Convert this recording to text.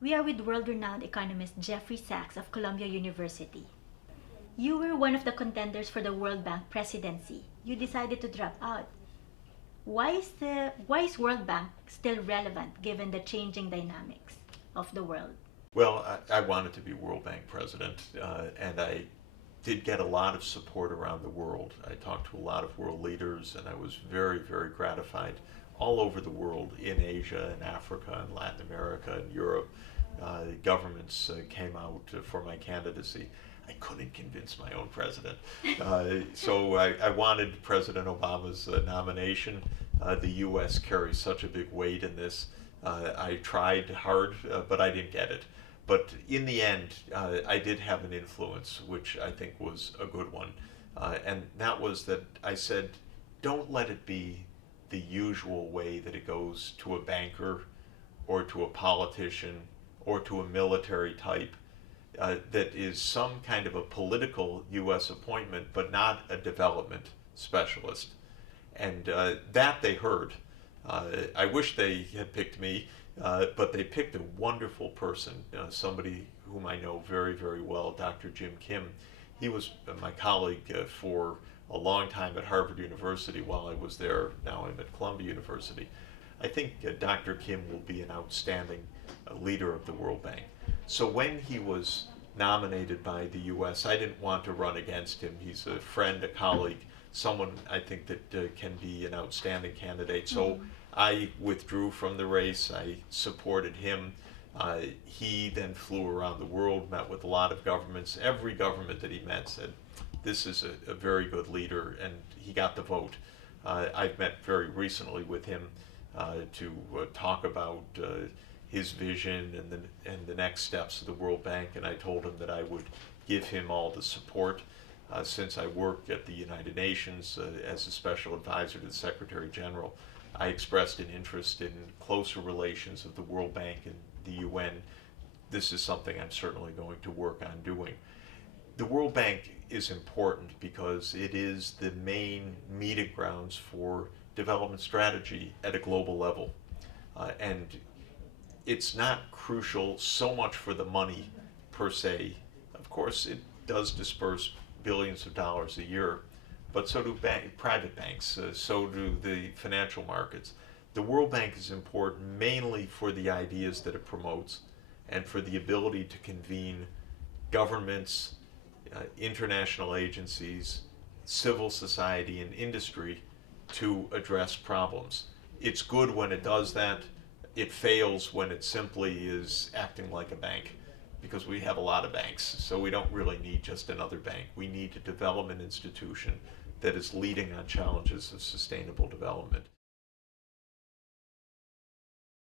We are with world-renowned economist Jeffrey Sachs of Columbia University. You were one of the contenders for the World Bank presidency. You decided to drop out. Why is World Bank still relevant given the changing dynamics of the world? Well, I wanted to be World Bank president, and I did get a lot of support around the world. I talked to a lot of world leaders, and I was very, very gratified all over the world, in Asia, in Africa, in Latin America, in Europe. Governments came out for my candidacy. I couldn't convince my own president. So I wanted President Obama's nomination. The U.S. carries such a big weight in this. I tried hard, but I didn't get it. But in the end, I did have an influence, which I think was a good one. And that was that I said, don't let it be the usual way that it goes to a banker or to a politician or to a military type that is some kind of a political U.S. appointment, but not a development specialist. And that they heard. I wish they had picked me, but they picked a wonderful person, somebody whom I know very, very well, Dr. Jim Kim. He was my colleague for a long time at Harvard University while I was there. Now I'm at Columbia University. I think Dr. Kim will be an outstanding leader of the World Bank. So when he was nominated by the U.S., I didn't want to run against him. He's a friend, a colleague, someone I think that can be an outstanding candidate. So I withdrew from the race. I supported him. He then flew around the world, met with a lot of governments. Every government that he met said, this is a very good leader, and he got the vote. I've met very recently with him to talk about his vision and the next steps of the World Bank, and I told him that I would give him all the support. Since I work at the United Nations as a special advisor to the Secretary General, I expressed an interest in closer relations of the World Bank and the UN. This is something I'm certainly going to work on doing. The World Bank is important because it is the main meeting grounds for development strategy at a global level. And it's not crucial so much for the money per se. Of course, it does disperse billions of dollars a year, but so do private banks, so do the financial markets. The World Bank is important mainly for the ideas that it promotes and for the ability to convene governments, international agencies, civil society, and industry to address problems. It's good when it does that. It fails when it simply is acting like a bank, because we have a lot of banks, so we don't really need just another bank. We need a development institution that is leading on challenges of sustainable development.